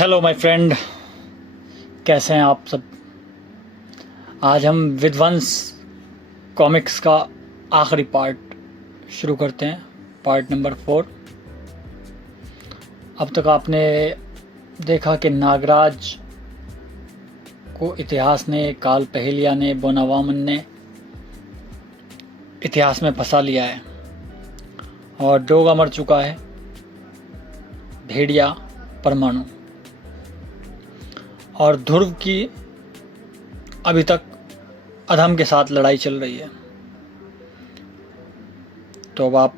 Hello my friend, कैसे हैं आप सब। आज हम विध्वंस कॉमिक्स का आखिरी पार्ट शुरू करते हैं, पार्ट नंबर 4। अब तक आपने देखा कि नागराज को इतिहास ने, काल पहेलिया ने, बोनावामन ने इतिहास में फंसा लिया है और डोगा मर चुका है, भेड़िया परमाणु, और ध्रुव की अभी तक अधम के साथ लड़ाई चल रही है। तो अब आप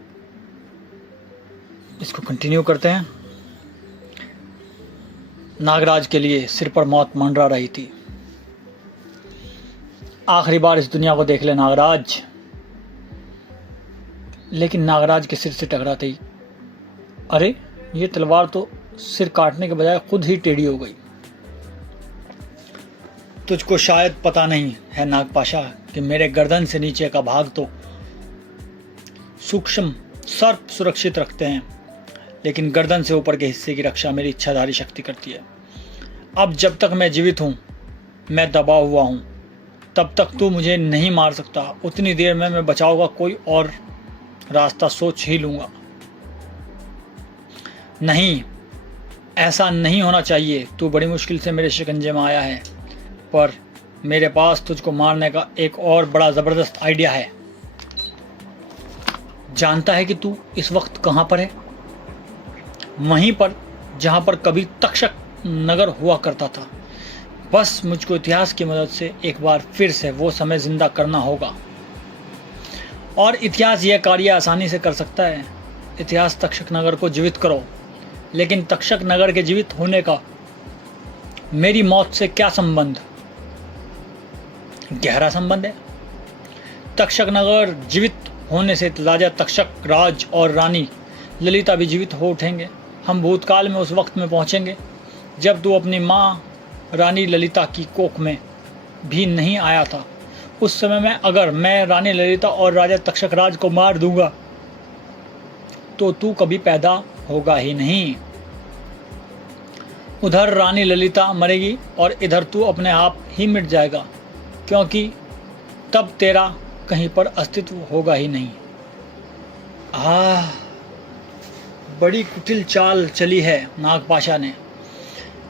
इसको कंटिन्यू करते हैं। नागराज के लिए सिर पर मौत मंडरा रही थी। आखिरी बार इस दुनिया को देख ले नागराज। लेकिन नागराज के सिर से टकराते ही अरे, ये तलवार तो सिर काटने के बजाय खुद ही टेढ़ी हो गई। तुझको शायद पता नहीं है नागपाशा कि मेरे गर्दन से नीचे का भाग तो सूक्ष्म सर्प सुरक्षित रखते हैं, लेकिन गर्दन से ऊपर के हिस्से की रक्षा मेरी इच्छाधारी शक्ति करती है। अब जब तक मैं जीवित हूं, मैं दबा हुआ हूं, तब तक तू मुझे नहीं मार सकता। उतनी देर में मैं बचाव का कोई और रास्ता सोच ही लूंगा। नहीं, ऐसा नहीं होना चाहिए। तू बड़ी मुश्किल से मेरे शिकंजे में आया है, पर मेरे पास तुझको मारने का एक और बड़ा ज़बरदस्त आइडिया है। जानता है कि तू इस वक्त कहाँ पर है? वहीं पर जहाँ पर कभी तक्षक नगर हुआ करता था। बस मुझको इतिहास की मदद से एक बार फिर से वो समय जिंदा करना होगा, और इतिहास यह कार्य आसानी से कर सकता है। इतिहास तक्षक नगर को जीवित करो, लेकिन तक्षक नगर के जीवित होने का मेरी मौत से क्या संबंध? गहरा संबंध है। तक्षक नगर जीवित होने से राजा तक्षक राज और रानी ललिता भी जीवित हो उठेंगे। हम भूतकाल में उस वक्त में पहुंचेंगे जब तू अपनी माँ रानी ललिता की कोख में भी नहीं आया था। उस समय में अगर मैं रानी ललिता और राजा तक्षक राज को मार दूंगा तो तू कभी पैदा होगा ही नहीं। उधर रानी ललिता मरेगी और इधर तू अपने आप ही मिट जाएगा, क्योंकि तब तेरा कहीं पर अस्तित्व होगा ही नहीं। बड़ी कुटिल चाल चली है नागपाशा ने।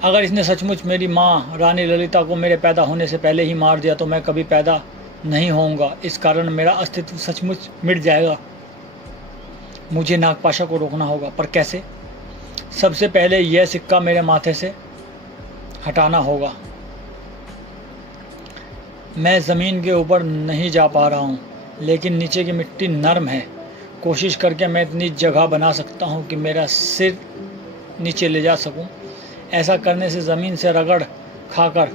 अगर इसने सचमुच मेरी माँ रानी ललिता को मेरे पैदा होने से पहले ही मार दिया तो मैं कभी पैदा नहीं होऊंगा। इस कारण मेरा अस्तित्व सचमुच मिट जाएगा। मुझे नागपाशा को रोकना होगा, पर कैसे? सबसे पहले यह सिक्का मेरे माथे से हटाना होगा। मैं ज़मीन के ऊपर नहीं जा पा रहा हूँ, लेकिन नीचे की मिट्टी नरम है। कोशिश करके मैं इतनी जगह बना सकता हूँ कि मेरा सिर नीचे ले जा सकूँ। ऐसा करने से ज़मीन से रगड़ खाकर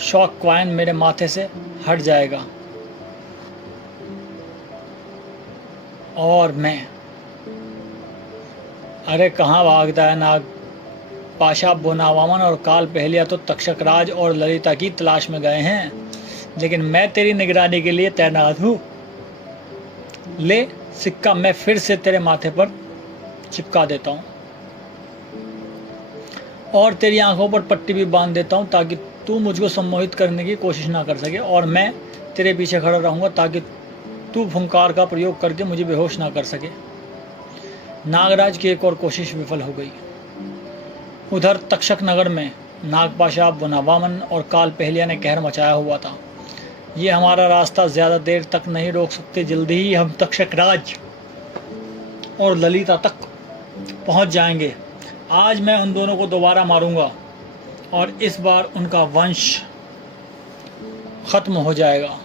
शॉक क्वाइन मेरे माथे से हट जाएगा और मैं... अरे कहाँ भागता है नाग पाशा? बोनावामन और काल पहेलिया तो तक्षक राज और ललिता की तलाश में गए हैं, लेकिन मैं तेरी निगरानी के लिए तैनात हूँ। ले सिक्का मैं फिर से तेरे माथे पर चिपका देता हूँ और तेरी आंखों पर पट्टी भी बांध देता हूँ, ताकि तू मुझको सम्मोहित करने की कोशिश ना कर सके, और मैं तेरे पीछे खड़ा रहूँगा ताकि तू फुंकार का प्रयोग करके मुझे बेहोश ना कर सके। नागराज की एक और कोशिश विफल हो गई। उधर तक्षक नगर में नागपाशा, बोनावामन और काल पहेलिया ने कहर मचाया हुआ था। ये हमारा रास्ता ज़्यादा देर तक नहीं रोक सकते। जल्दी ही हम तक्षक राज और ललिता तक पहुंच जाएंगे। आज मैं उन दोनों को दोबारा मारूंगा और इस बार उनका वंश खत्म हो जाएगा।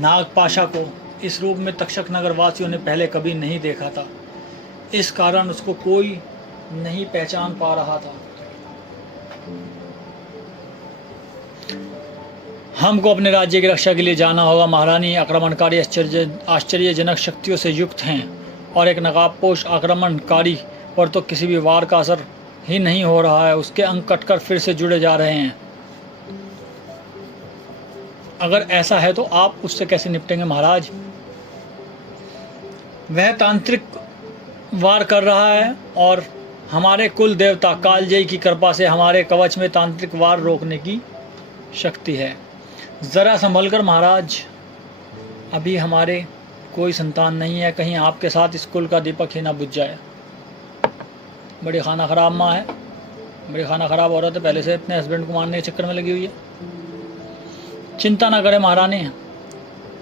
नागपाशा को इस रूप में तक्षक नगर वासियों ने पहले कभी नहीं देखा था। इस कारण उसको कोई नहीं पहचान पा रहा था। हमको अपने राज्य की रक्षा के लिए जाना होगा। महारानी आक्रमणकारी आश्चर्यजनक शक्तियों से युक्त हैं और एक नकाबपोश आक्रमणकारी पर तो किसी भी वार का असर ही नहीं हो रहा है। उसके अंग कटकर फिर से जुड़े जा रहे हैं। अगर ऐसा है तो आप उससे कैसे निपटेंगे महाराज? वह तांत्रिक वार कर रहा है और हमारे कुल देवता कालजयी की कृपा से हमारे कवच में तांत्रिक वार रोकने की शक्ति है। ज़रा संभल कर महाराज, अभी हमारे कोई संतान नहीं है, कहीं आपके साथ इस कुल का दीपक ही ना बुझ जाए। बड़ी खाना ख़राब माँ है, बड़ी खाना ख़राब औरत है, पहले से अपने हस्बैंड को मारने के चक्कर में लगी हुई है। चिंता ना करें महारानी,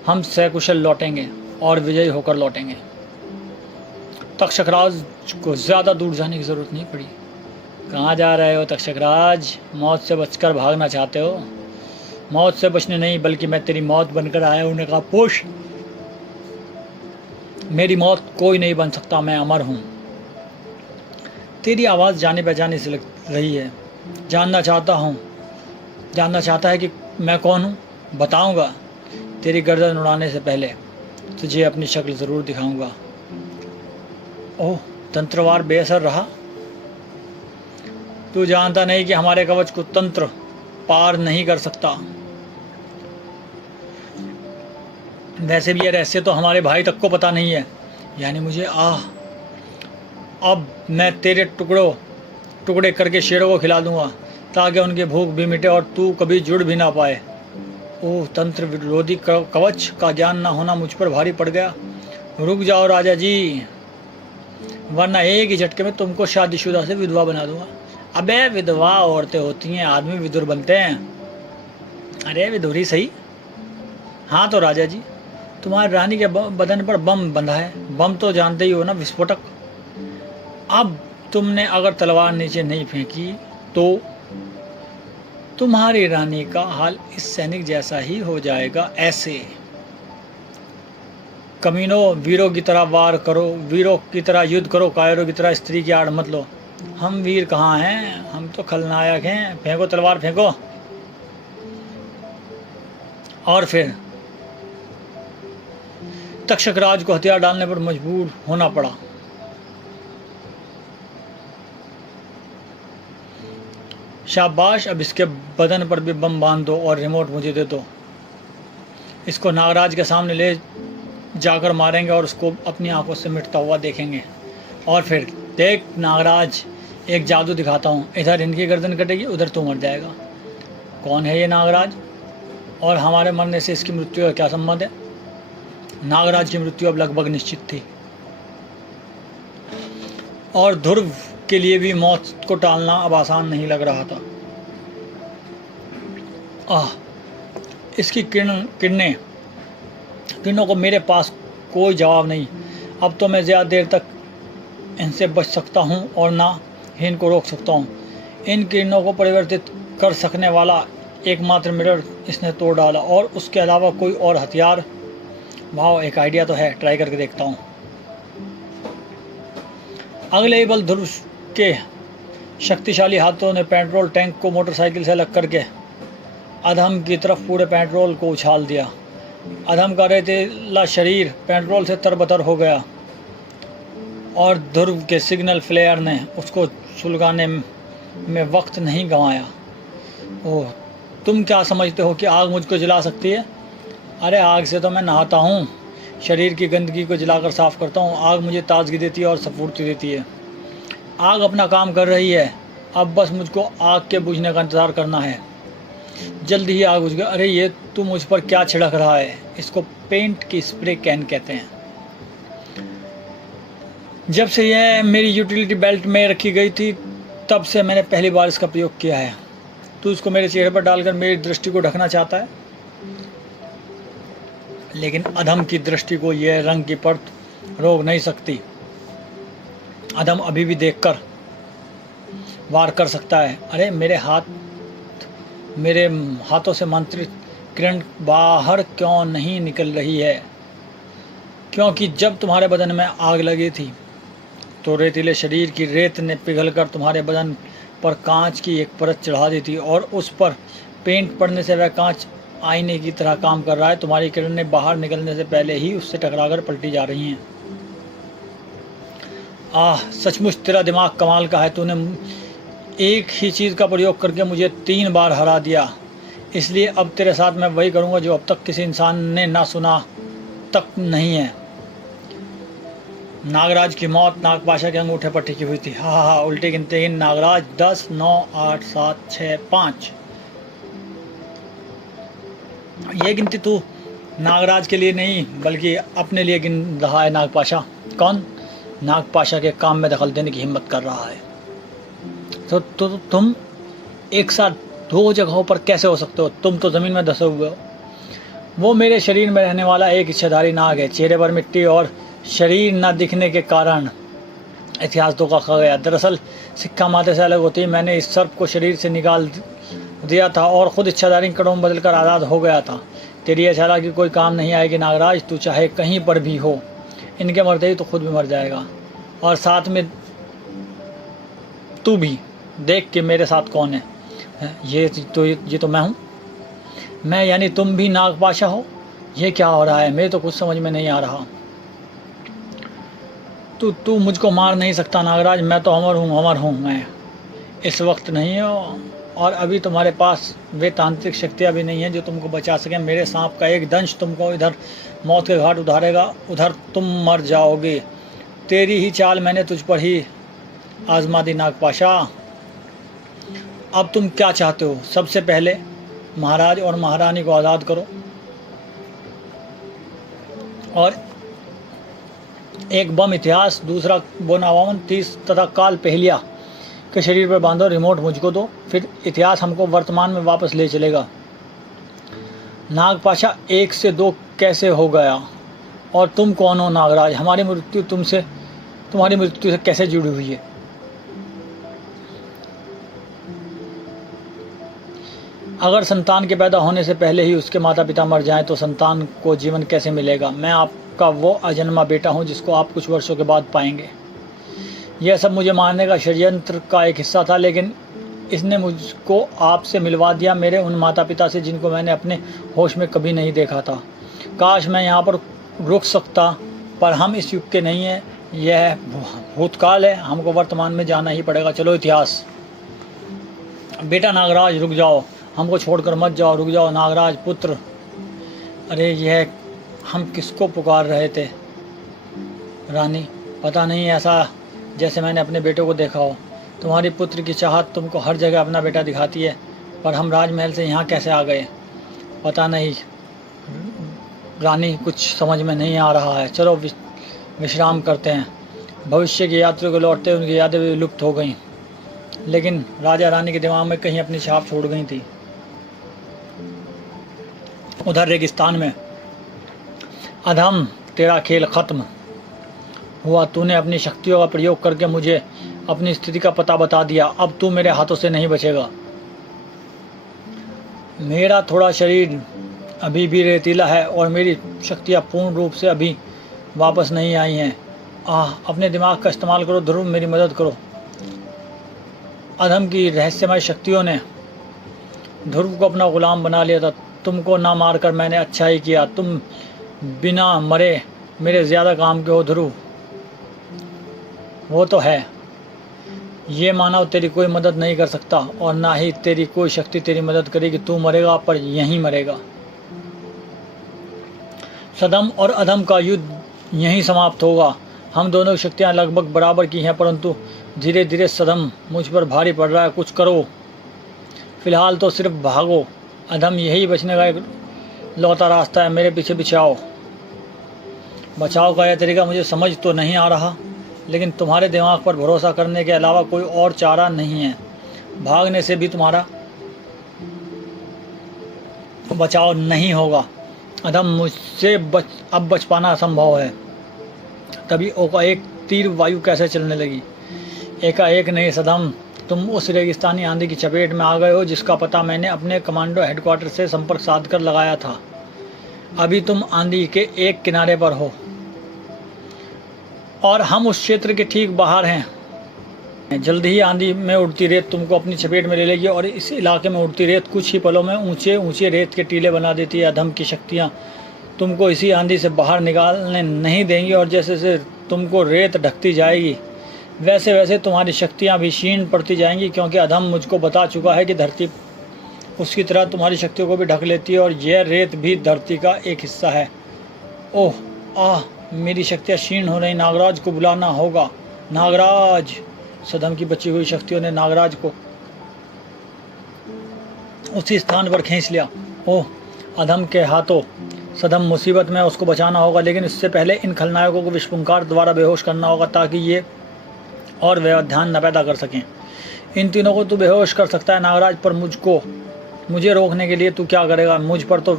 हम सकुशल लौटेंगे और विजयी होकर लौटेंगे। तक्षकराज को ज़्यादा दूर जाने की ज़रूरत नहीं पड़ी। कहाँ जा रहे हो तक्षकराज? मौत से बचकर भागना चाहते हो? मौत से बचने नहीं, बल्कि मैं तेरी मौत बनकर आया हूँ। उन्होंने कहा, पुष, मेरी मौत कोई नहीं बन सकता, मैं अमर हूँ। तेरी आवाज़ जाने पहचाने से लग रही है। जानना चाहता है कि मैं कौन हूँ? बताऊँगा। तेरी गर्दन उड़ाने से पहले तुझे अपनी शक्ल ज़रूर दिखाऊँगा। ओह, तंत्रवार बेअसर रहा। तू जानता नहीं कि हमारे कवच को तंत्र पार नहीं कर सकता। वैसे भी ये रहस्य तो हमारे भाई तक को पता नहीं है। यानी मुझे अब मैं तेरे टुकड़े करके शेरों को खिला दूंगा, ताकि उनकी भूख भी मिटे और तू कभी जुड़ भी ना पाए। ओह, तंत्र विरोधी कवच का ज्ञान ना होना मुझ पर भारी पड़ गया। रुक जाओ राजा जी, वरना एक ही झटके में तुमको शादीशुदा से विधवा बना दूंगा। अबे, विधवा औरतें होती हैं, आदमी विदुर बनते हैं। अरे विदुर ही सही। हाँ तो राजा जी, तुम्हारी रानी के बदन पर बम बंधा है। बम तो जानते ही हो ना, विस्फोटक। अब तुमने अगर तलवार नीचे नहीं फेंकी तो तुम्हारी रानी का हाल इस सैनिक जैसा ही हो जाएगा। ऐसे कमीनों, वीरों की तरह वार करो, वीरों की तरह युद्ध करो, कायरों की तरह स्त्री की आड़ मत लो। हम वीर कहाँ हैं, हम तो खलनायक हैं। फेंको तलवार, फेंको। और फिर तक्षकराज को हथियार डालने पर मजबूर होना पड़ा। शाबाश, अब इसके बदन पर भी बम बांध दो और रिमोट मुझे दे दो। इसको नागराज के सामने ले जाकर मारेंगे और उसको अपनी आंखों से मिटता हुआ देखेंगे। और फिर देख नागराज, एक जादू दिखाता हूँ। इधर इनकी गर्दन कटेगी, उधर तू मर जाएगा। कौन है ये नागराज, और हमारे मरने से इसकी मृत्यु का क्या संबंध है? नागराज की मृत्यु अब लगभग निश्चित थी, और ध्रुव के लिए भी मौत को टालना अब आसान नहीं लग रहा था। इसकी किरणों को मेरे पास कोई जवाब नहीं। अब तो मैं ज़्यादा देर तक इनसे बच सकता हूँ और ना ही इनको रोक सकता हूँ। इन किरणों को परिवर्तित कर सकने वाला एकमात्र मिरर इसने तोड़ डाला, और उसके अलावा कोई और हथियार। वाह, एक आइडिया तो है, ट्राई करके देखता हूँ। अगले ही पल ध्रुव के शक्तिशाली हाथों ने पेट्रोल टैंक को मोटरसाइकिल से अलग करके अधम की तरफ पूरे पेट्रोल को उछाल दिया। अधम का रेतीला शरीर पेट्रोल से तरबतर हो गया, और ध्रुव के सिग्नल फ्लेयर ने उसको सुलगाने में वक्त नहीं गंवाया। ओह, तुम क्या समझते हो कि आग मुझको जला सकती है? अरे, आग से तो मैं नहाता हूँ, शरीर की गंदगी को जलाकर साफ करता हूँ। आग मुझे ताजगी देती है और स्फूर्ति देती है। आग अपना काम कर रही है, अब बस मुझको आग के बुझने का इंतज़ार करना है। जल्दी ही आग बुझ गई। अरे, ये तू मुझ पर क्या छिड़क रहा है? इसको पेंट की स्प्रे कैन कहते हैं। जब से यह मेरी यूटिलिटी बेल्ट में रखी गई थी, तब से मैंने पहली बार इसका प्रयोग किया है। तू इसको मेरे चेहरे पर डालकर मेरी दृष्टि को ढकना चाहता है, लेकिन अधम की दृष्टि को यह रंग की परत रोक नहीं सकती। अधम अभी भी देखकर वार कर सकता है। अरे, मेरे हाथों से मंत्रित किरण बाहर क्यों नहीं निकल रही है? क्योंकि जब तुम्हारे बदन में आग लगी थी तो रेतीले शरीर की रेत ने पिघलकर तुम्हारे बदन पर कांच की एक परत चढ़ा दी थी, और उस पर पेंट पड़ने से वह कांच आईने की तरह काम कर रहा है। तुम्हारी किरणें बाहर निकलने से पहले ही उससे टकराकर पलटी जा रही हैं। सचमुच तेरा दिमाग कमाल का है। तूने एक ही चीज़ का प्रयोग करके मुझे 3 बार हरा दिया, इसलिए अब तेरे साथ मैं वही करूँगा जो अब तक किसी इंसान ने ना सुना तक नहीं है। नागराज की मौत नागपाशा के अंगूठे पर टिकी हुई थी। हा, उल्टी गिनते गिन नागराज 10, 9, 8, 7, 6, 5। ये गिनती तू नागराज के लिए नहीं बल्कि अपने लिए गिन रहा है। नागपाशा कौन? नागपाशा के काम में दखल देने की हिम्मत कर रहा है। तो तुम एक साथ दो जगहों पर कैसे हो सकते हो? तुम तो ज़मीन में धसे हुए हो। वो मेरे शरीर में रहने वाला एक इच्छाधारी नाग है। चेहरे पर मिट्टी और शरीर न दिखने के कारण इतिहास धोखा खा गया। दरअसल सिक्का माथे से अलग होती मैंने इस सर्प को शरीर से निकाल दिया था और ख़ुद इच्छाधारी कड़ों में बदलकर आज़ाद हो गया था। तेरी यह चालाकी कोई काम नहीं आएगी नागराज। तू चाहे कहीं पर भी हो, इनके मरते ही तो खुद भी मर जाएगा और साथ में तू भी। देख कि मेरे साथ कौन है। ये तो मैं हूँ। मैं यानी तुम भी नागपाशा हो? ये क्या हो रहा है? मेरे तो कुछ समझ में नहीं आ रहा। तू मुझको मार नहीं सकता नागराज। मैं तो अमर हूँ। मैं इस वक्त नहीं हो और अभी तुम्हारे पास वे तांत्रिक शक्तियाँ भी नहीं हैं जो तुमको बचा सकें। मेरे सांप का एक दंश तुमको इधर मौत के घाट उतारेगा, उधर तुम मर जाओगे। तेरी ही चाल मैंने तुझ पर ही आजमा दी नागपाशा। अब तुम क्या चाहते हो? सबसे पहले महाराज और महारानी को आज़ाद करो और एक बम इतिहास, दूसरा बोनावामन, 30 तथा काल पहलिया के शरीर पर बांधो। रिमोट मुझको दो, फिर इतिहास हमको वर्तमान में वापस ले चलेगा। नागपाशा 1 से 2 कैसे हो गया? और तुम कौन हो नागराज? तुम्हारी मृत्यु से कैसे जुड़ी हुई है? अगर संतान के पैदा होने से पहले ही उसके माता पिता मर जाएं तो संतान को जीवन कैसे मिलेगा? मैं आपका वो अजन्मा बेटा हूं जिसको आप कुछ वर्षों के बाद पाएंगे। यह सब मुझे मारने का षड्यंत्र का एक हिस्सा था, लेकिन इसने मुझको आपसे मिलवा दिया, मेरे उन माता पिता से जिनको मैंने अपने होश में कभी नहीं देखा था। काश मैं यहाँ पर रुक सकता, पर हम इस युग के नहीं हैं। यह भूतकाल है, हमको वर्तमान में जाना ही पड़ेगा। चलो इतिहास। बेटा नागराज रुक जाओ, हमको छोड़कर मत जाओ। रुक जाओ नागराज पुत्र। अरे यह हम किसको पुकार रहे थे रानी? पता नहीं, ऐसा जैसे मैंने अपने बेटे को देखा हो। तुम्हारी पुत्र की चाहत तुमको हर जगह अपना बेटा दिखाती है, पर हम राजमहल से यहाँ कैसे आ गए पता नहीं रानी, कुछ समझ में नहीं आ रहा है। चलो विश्राम करते हैं। भविष्य की यात्रियों को लौटते उनकी यादें भी लुप्त हो गईं, लेकिन राजा रानी के दिमाग में कहीं अपनी छाप छोड़ गई थी। उधर रेगिस्तान में अधम, तेरा खेल खत्म हुआ। तूने अपनी शक्तियों का प्रयोग करके मुझे अपनी स्थिति का पता बता दिया। अब तू मेरे हाथों से नहीं बचेगा। मेरा थोड़ा शरीर अभी भी रेतीला है और मेरी शक्तियाँ पूर्ण रूप से अभी वापस नहीं आई हैं। अपने दिमाग का इस्तेमाल करो ध्रुव, मेरी मदद करो। अधम की रहस्यमय शक्तियों ने ध्रुव को अपना गुलाम बना लिया था। तुमको ना मारकर मैंने अच्छा ही किया। तुम बिना मरे मेरे ज़्यादा काम के हो ध्रुव। वो तो है, ये मानव तेरी कोई मदद नहीं कर सकता और ना ही तेरी कोई शक्ति तेरी मदद करेगी। तू मरेगा, पर यहीं मरेगा। सदम और अधम का युद्ध यहीं समाप्त होगा। हम दोनों की शक्तियाँ लगभग बराबर की हैं, परंतु धीरे धीरे सदम मुझ पर भारी पड़ रहा है। कुछ करो, फिलहाल तो सिर्फ भागो। अधम यही बचने का एक लौता रास्ता है। मेरे पीछे पीछे आओ। बचाव का यह तरीका मुझे समझ तो नहीं आ रहा, लेकिन तुम्हारे दिमाग पर भरोसा करने के अलावा कोई और चारा नहीं है। भागने से भी तुम्हारा बचाव नहीं होगा। अधम, मुझसे अब बच पाना असंभव है। तभी एकाएक तीर वायु कैसे चलने लगी? एकाएक नहीं सदम, तुम उस रेगिस्तानी आंधी की चपेट में आ गए हो जिसका पता मैंने अपने कमांडो हेडक्वार्टर से संपर्क साधकर लगाया था। अभी तुम आंधी के एक किनारे पर हो और हम उस क्षेत्र के ठीक बाहर हैं। जल्द ही आंधी में उड़ती रेत तुमको अपनी चपेट में ले लेगी और इस इलाके में उड़ती रेत कुछ ही पलों में ऊंचे ऊंचे रेत के टीले बना देती है। अधम की शक्तियाँ तुमको इसी आंधी से बाहर निकालने नहीं देंगी और जैसे जैसे तुमको रेत ढकती जाएगी वैसे वैसे तुम्हारी शक्तियाँ भी क्षीण पड़ती जाएंगी, क्योंकि अधम मुझको बता चुका है कि धरती उसकी तरह तुम्हारी शक्तियों को भी ढक लेती है और यह रेत भी धरती का एक हिस्सा है। ओह मेरी शक्तियाँ क्षीण हो रही, नागराज को बुलाना होगा। नागराज। सदम की बची हुई शक्तियों ने नागराज को उसी स्थान पर खींच लिया। ओह, अधम के हाथों सदम मुसीबत में, उसको बचाना होगा, लेकिन इससे पहले इन खलनायकों को विषपुंकार द्वारा बेहोश करना होगा ताकि ये और व्यवधान न पैदा कर सकें। इन तीनों को तू बेहोश कर सकता है नागराज, पर मुझे रोकने के लिए तू क्या करेगा? मुझ पर तो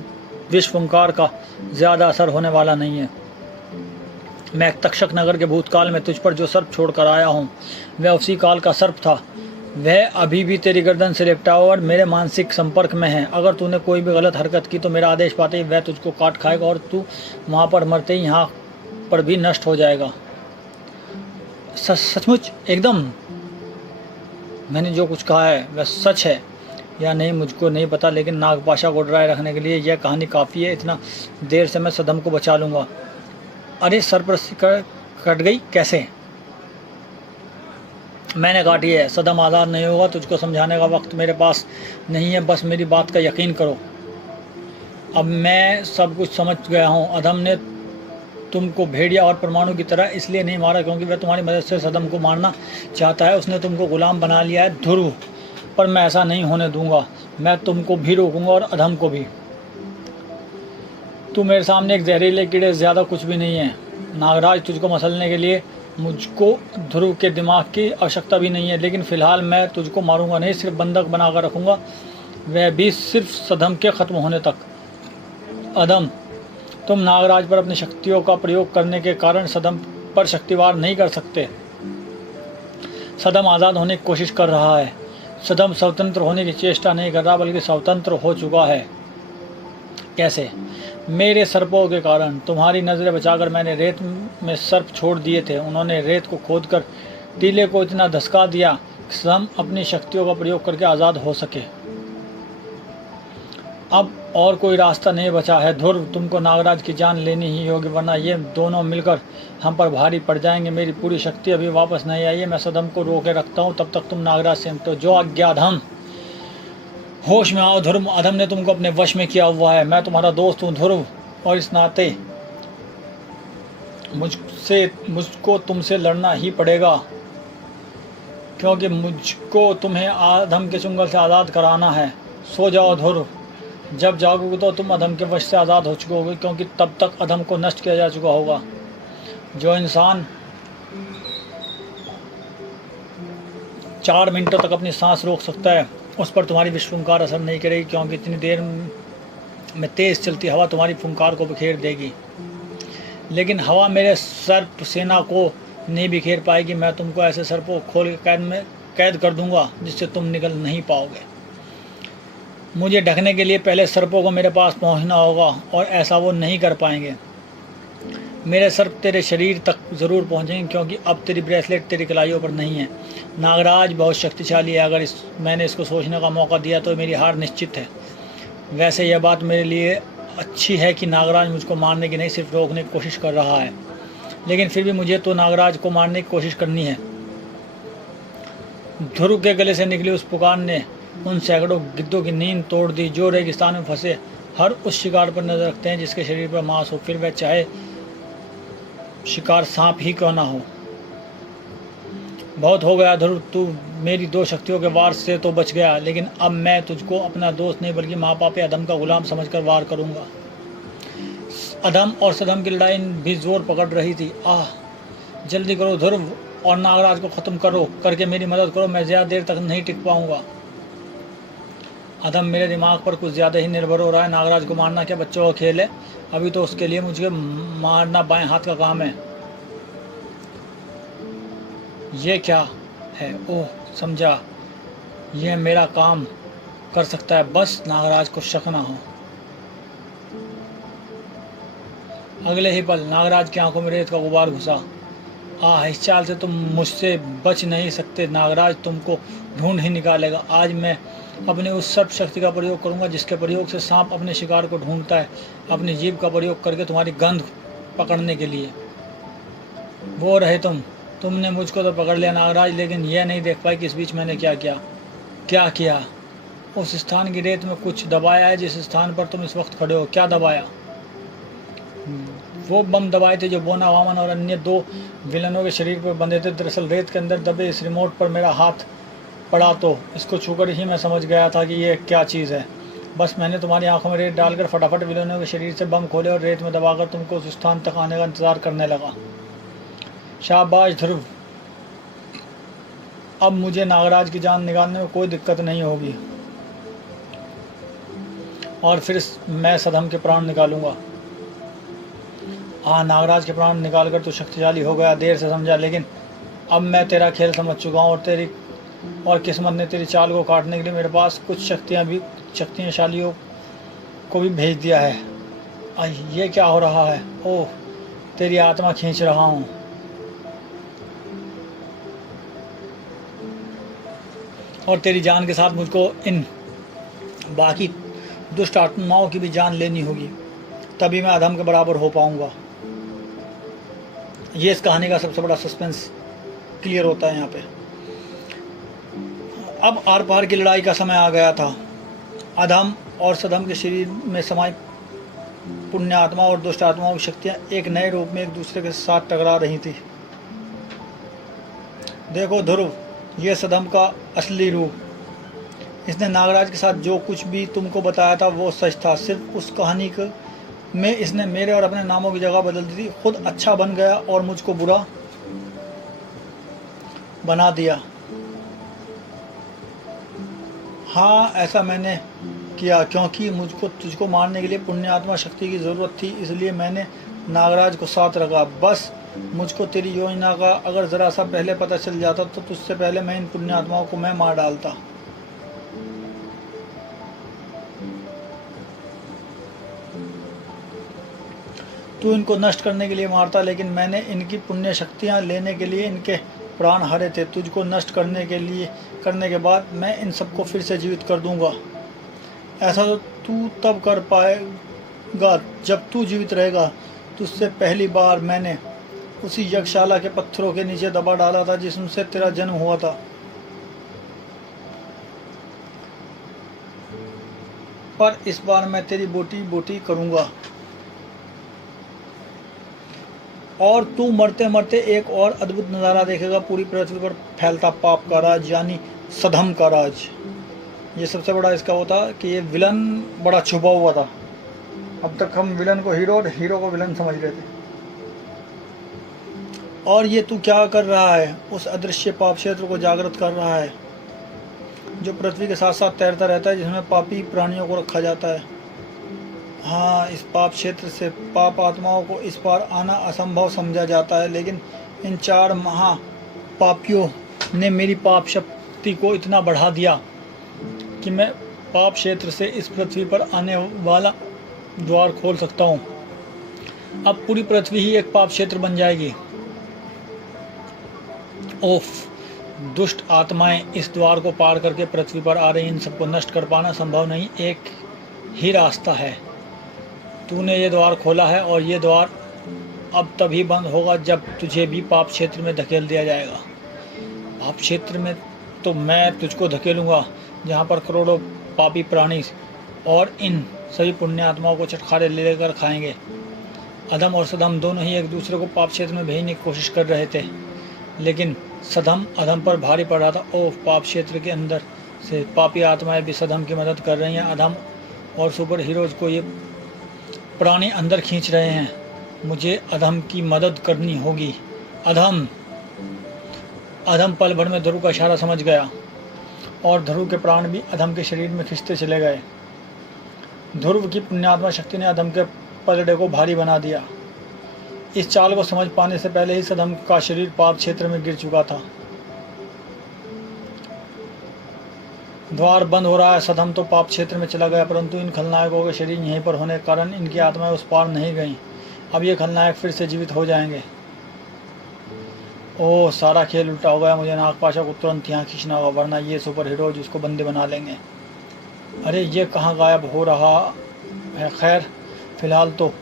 विषपुंकार का ज़्यादा असर होने वाला नहीं है। मैं तक्षक नगर के भूतकाल में तुझ पर जो सर्प छोड़ कर आया हूँ वह उसी काल का सर्प था। वह अभी भी तेरी गर्दन से लिपटा और मेरे मानसिक संपर्क में है। अगर तूने कोई भी गलत हरकत की तो मेरा आदेश पाते ही वह तुझको काट खाएगा और तू वहाँ पर मरते ही यहाँ पर भी नष्ट हो जाएगा। सचमुच एकदम मैंने जो कुछ कहा है वह सच है या नहीं मुझको नहीं पता, लेकिन नागपाशा को डराए रखने के लिए यह कहानी काफ़ी है। इतना देर से मैं सदम को बचा लूँगा। अरे सरपरस्ती कट गई कैसे? मैंने काटी है। सदम आज़ाद नहीं होगा। तुझको समझाने का वक्त मेरे पास नहीं है, बस मेरी बात का यकीन करो। अब मैं सब कुछ समझ गया हूँ। अधम ने तुमको भेड़िया और परमाणु की तरह इसलिए नहीं मारा क्योंकि वह तुम्हारी मदद से सदम को मारना चाहता है। उसने तुमको गुलाम बना लिया है ध्रुव, पर मैं ऐसा नहीं होने दूंगा। मैं तुमको भी रोकूंगा और अधम को भी। तू मेरे सामने एक जहरीले कीड़े ज़्यादा कुछ भी नहीं है नागराज। तुझको मसलने के लिए मुझको ध्रुव के दिमाग की आवश्यकता भी नहीं है, लेकिन फ़िलहाल मैं तुझको मारूंगा नहीं, सिर्फ बंधक बनाकर रखूंगा, वह भी सिर्फ सदम के ख़त्म होने तक। अधम, तुम नागराज पर अपनी शक्तियों का प्रयोग करने के कारण सदम पर शक्तिवार नहीं कर सकते। सदम आज़ाद होने की कोशिश कर रहा है। सदम स्वतंत्र होने की चेष्टा नहीं कर रहा बल्कि स्वतंत्र हो चुका है। कैसे? मेरे सर्पों के कारण। तुम्हारी नज़रें बचाकर मैंने रेत में सर्प छोड़ दिए थे। उन्होंने रेत को खोदकर टीले को इतना धसका दिया कि सदम अपनी शक्तियों का प्रयोग करके आज़ाद हो सके। अब और कोई रास्ता नहीं बचा है ध्रुव, तुमको नागराज की जान लेनी ही होगी, वरना ये दोनों मिलकर हम पर भारी पड़ जाएंगे। मेरी पूरी शक्ति अभी वापस नहीं आई है। मैं सदम को रोके रखता हूँ, तब तक तुम नागराज से तो जो आज्ञा। अधम, होश में आओ ध्रुव। अधम ने तुमको अपने वश में किया हुआ है। मैं तुम्हारा दोस्त हूँ ध्रुव, और इस नाते मुझको तुमसे लड़ना ही पड़ेगा, क्योंकि मुझको तुम्हें अधम के चुंगल से आज़ाद कराना है। सो जाओ ध्रुव। जब जागोगे तो तुम अधम के वश से आज़ाद हो चुके होगे, क्योंकि तब तक अधम को नष्ट किया जा चुका होगा। जो इंसान 4 मिनटों तक अपनी सांस रोक सकता है उस पर तुम्हारी विषफुंकार असर नहीं करेगी, क्योंकि इतनी देर में तेज़ चलती हवा तुम्हारी फुंकार को बिखेर देगी। लेकिन हवा मेरे सर्प सेना को नहीं बिखेर पाएगी। मैं तुमको ऐसे सर्पों को खोल के कैद कर दूंगा जिससे तुम निकल नहीं पाओगे। मुझे ढकने के लिए पहले सर्पों को मेरे पास पहुंचना होगा, और ऐसा वो नहीं कर पाएंगे। मेरे सर्प तेरे शरीर तक ज़रूर पहुंचेंगे, क्योंकि अब तेरी ब्रेसलेट तेरी कलाइयों पर नहीं है। नागराज बहुत शक्तिशाली है। अगर मैंने इसको सोचने का मौका दिया तो मेरी हार निश्चित है। वैसे यह बात मेरे लिए अच्छी है कि नागराज मुझको मारने की नहीं, सिर्फ रोकने की कोशिश कर रहा है, लेकिन फिर भी मुझे तो नागराज को मारने की कोशिश करनी है। ध्रुव के गले से निकली उस पुकार ने उन सैकड़ों गिद्धों की नींद तोड़ दी जो रेगिस्तान में फंसे हर उस शिकार पर नजर रखते हैं जिसके शरीर पर मांस हो, फिर वह चाहे शिकार सांप ही क्यों ना हो। बहुत हो गया ध्रुव, तू मेरी 2 शक्तियों के वार से तो बच गया, लेकिन अब मैं तुझको अपना दोस्त नहीं बल्कि महापापी अधम का गुलाम समझकर वार करूंगा। अधम और सदम की लड़ाई भी जोर पकड़ रही थी। जल्दी करो ध्रुव, और नागराज को ख़त्म करके मेरी मदद करो। मैं ज़्यादा देर तक नहीं टिक पाऊंगा। अधम मेरे दिमाग पर कुछ ज़्यादा ही निर्भर हो रहा है। नागराज को मारना क्या बच्चों का खेल है? अभी तो उसके लिए मुझे मारना बाएं हाथ का काम है। ये क्या है? ओह, समझा, यह मेरा काम कर सकता है, बस नागराज को शक ना हो। अगले ही पल नागराज की आंखों में रेत का गुबार घुसा। इस चाल से तुम मुझसे बच नहीं सकते। नागराज तुमको ढूंढ ही निकालेगा। आज मैं अपने उस सर्प शक्ति का प्रयोग करूंगा जिसके प्रयोग से सांप अपने शिकार को ढूंढता है, अपनी जीभ का प्रयोग करके तुम्हारी गंध पकड़ने के लिए। वो रहे तुमने मुझको तो पकड़ लिया नागराज, लेकिन यह नहीं देख पाई कि इस बीच मैंने क्या किया। उस स्थान की रेत में कुछ दबाया है जिस स्थान पर तुम इस वक्त खड़े हो। क्या दबाया? वो बम दबाए थे जो बोना वामन और अन्य 2 विलनों के शरीर पर बंधे थे। दरअसल रेत के अंदर दबे इस रिमोट पर मेरा हाथ पड़ा तो इसको छूकर ही मैं समझ गया था कि ये क्या चीज़ है। बस मैंने तुम्हारी आंखों में रेत डालकर फटाफट विलनों के शरीर से बम खोले और रेत में दबाकर तुमको उस स्थान तक आने का इंतज़ार करने लगा। शाबाश ध्रुव, अब मुझे नागराज की जान निकालने में कोई दिक्कत नहीं होगी और फिर मैं सदम के प्राण निकालूंगा। हाँ, नागराज के प्राण निकालकर तो शक्तिशाली हो गया, देर से समझा, लेकिन अब मैं तेरा खेल समझ चुका हूँ और किस्मत ने तेरी चाल को काटने के लिए मेरे पास कुछ शक्तिशालियों को भी भेज दिया है। ये क्या हो रहा है? ओह, तेरी आत्मा खींच रहा हूँ। और तेरी जान के साथ मुझको इन बाकी दुष्ट आत्माओं की भी जान लेनी होगी, तभी मैं अधम के बराबर हो पाऊंगा। ये इस कहानी का सबसे बड़ा सस्पेंस क्लियर होता है यहाँ पे। अब आर पार की लड़ाई का समय आ गया था। अधम और सदम के शरीर में समाई पुण्य आत्मा और दुष्ट आत्माओं की शक्तियाँ एक नए रूप में एक दूसरे के साथ टकरा रही थी। देखो ध्रुव, ये सदम का असली रूप। इसने नागराज के साथ जो कुछ भी तुमको बताया था वो सच था। सिर्फ उस कहानी में इसने मेरे और अपने नामों की जगह बदल दी थी। खुद अच्छा बन गया और मुझको बुरा बना दिया। हाँ, ऐसा मैंने किया क्योंकि मुझको तुझको मारने के लिए पुण्य आत्मा शक्ति की ज़रूरत थी, इसलिए मैंने नागराज को साथ रखा। बस मुझको तेरी योजना का अगर ज़रा सा पहले पता चल जाता तो तुझसे पहले मैं इन पुण्य आत्माओं को मैं मार डालता। तू इनको नष्ट करने के लिए मारता, लेकिन मैंने इनकी पुण्य शक्तियाँ लेने के लिए इनके प्राण हरे थे। तुझको नष्ट करने के बाद मैं इन सबको फिर से जीवित कर दूंगा। ऐसा तो तू तब कर पाएगा जब तू जीवित रहेगा। तुझसे पहली बार मैंने उसी यज्ञशाला के पत्थरों के नीचे दबा डाला था जिससे तेरा जन्म हुआ था। पर इस बार मैं तेरी बोटी बोटी करूंगा और तू मरते मरते एक और अद्भुत नज़ारा देखेगा। पूरी पृथ्वी पर फैलता पाप का राज, यानी सधम का राज। ये सबसे बड़ा इसका वो था कि ये विलन बड़ा छुपा हुआ था। अब तक हम विलन को हीरो और हीरो को विलन समझ रहे थे। और ये तू क्या कर रहा है? उस अदृश्य पाप क्षेत्र को जागृत कर रहा है जो पृथ्वी के साथ साथ तैरता रहता है, जिसमें पापी प्राणियों को रखा जाता है। हाँ, इस पाप क्षेत्र से पाप आत्माओं को इस पार आना असंभव समझा जाता है, लेकिन इन 4 महापापियों ने मेरी पाप शक्ति को इतना बढ़ा दिया कि मैं पाप क्षेत्र से इस पृथ्वी पर आने वाला द्वार खोल सकता हूँ। अब पूरी पृथ्वी ही एक पाप क्षेत्र बन जाएगी। ओफ, दुष्ट आत्माएं इस द्वार को पार करके पृथ्वी पर आ रही, इन सबको नष्ट कर पाना संभव नहीं। एक ही रास्ता है, तूने ये द्वार खोला है और ये द्वार अब तभी बंद होगा जब तुझे भी पाप क्षेत्र में धकेल दिया जाएगा। पाप क्षेत्र में तो मैं तुझको धकेलूंगा जहाँ पर करोड़ों पापी प्राणी और इन सभी पुण्य आत्माओं को चटखारे ले लेकर खाएंगे। अधम और सधम दोनों ही एक दूसरे को पाप क्षेत्र में भेजने की कोशिश कर रहे थे, लेकिन सधम अधम पर भारी पड़ रहा था। ओह, पाप क्षेत्र के अंदर से पापी आत्माएं भी सधम की मदद कर रही हैं। अधम और सुपर हीरोज को ये प्राणी अंदर खींच रहे हैं। मुझे अधम की मदद करनी होगी। अधम पल भर में ध्रुव का इशारा समझ गया और ध्रुव के प्राण भी अधम के शरीर में खिंचते चले गए। ध्रुव की पुण्यात्मा शक्ति ने अधम के पलड़े को भारी बना दिया। इस चाल को समझ पाने से पहले ही सधम का शरीर पाप क्षेत्र में गिर चुका था। द्वार बंद हो रहा है। सधम तो पाप क्षेत्र में चला गया, परंतु इन खलनायकों के शरीर यहीं पर होने के कारण इनकी आत्माएं उस पार नहीं गईं। अब ये खलनायक फिर से जीवित हो जाएंगे। ओह, सारा खेल उल्टा हो गया। मुझे नागपाशा को तुरंत यहाँ खींचना होगा, वरना ये सुपर हीरो जिसको बंदे बना लेंगे। अरे, ये कहाँ गायब हो रहा है? खैर, फिलहाल तो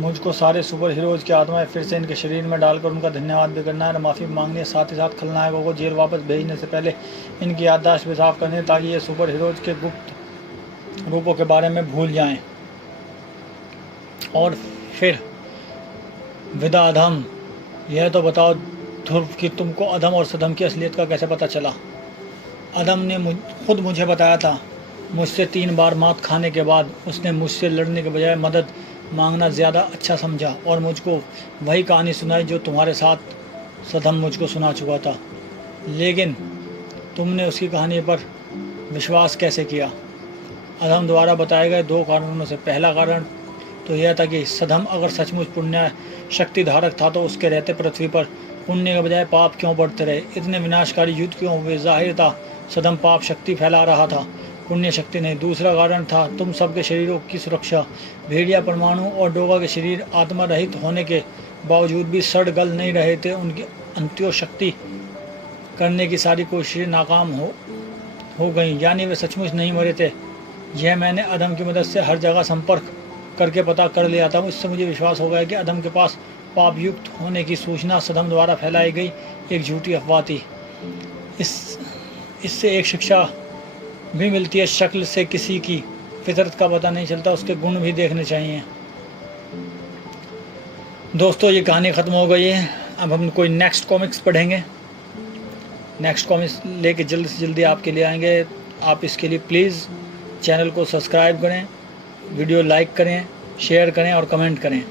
मुझको सारे सुपर हीरोज की आत्माएं फिर से इनके शरीर में डालकर उनका धन्यवाद भी करना है, माफ़ी मांगनी है। साथ ही साथ खलनायकों को जेल वापस भेजने से पहले इनकी याददाश्त भी साफ करनी है, ताकि ये सुपर हीरोज के गुप्त रूपों के बारे में भूल जाएं और फिर विदा अधम, यह तो बताओ ध्रुव कि तुमको अधम और सधम की असलियत का कैसे पता चला। अधम ने खुद मुझे बताया था। मुझसे 3 बार मात खाने के बाद उसने मुझसे लड़ने के बजाय मदद मांगना ज़्यादा अच्छा समझा और मुझको वही कहानी सुनाई जो तुम्हारे साथ सधम मुझको सुना चुका था। लेकिन तुमने उसकी कहानी पर विश्वास कैसे किया? अधम द्वारा बताए गए 2 कारणों से। पहला कारण तो यह था कि सधम अगर सचमुच पुण्य शक्ति धारक था तो उसके रहते पृथ्वी पर पुण्य के बजाय पाप क्यों बढ़ते रहे, इतने विनाशकारी युद्ध क्यों हुए। जाहिर था सधम पाप शक्ति फैला रहा था, पुण्य शक्ति नहीं। दूसरा कारण था तुम सबके शरीरों की सुरक्षा। भेड़िया, परमाणु और डोगा के शरीर आत्मा रहित होने के बावजूद भी सड़ गल नहीं रहे थे। उनकी अंत्यो शक्ति करने की सारी कोशिशें नाकाम हो गई, यानी वे सचमुच नहीं मरे थे। यह मैंने अधम की मदद से हर जगह संपर्क करके पता कर लिया था। इससे मुझे विश्वास हो गया कि अधम के पास पापयुक्त होने की सूचना सधम द्वारा फैलाई गई एक झूठी अफवाह थी। इससे एक शिक्षा भी मिलती है, शक्ल से किसी की फितरत का पता नहीं चलता, उसके गुण भी देखने चाहिए। दोस्तों, ये कहानी ख़त्म हो गई है। अब हम कोई नेक्स्ट कॉमिक्स पढ़ेंगे। नेक्स्ट कॉमिक्स लेके जल्दी से जल्दी आपके लिए आएंगे। आप इसके लिए प्लीज़ चैनल को सब्सक्राइब करें, वीडियो लाइक करें, शेयर करें और कमेंट करें।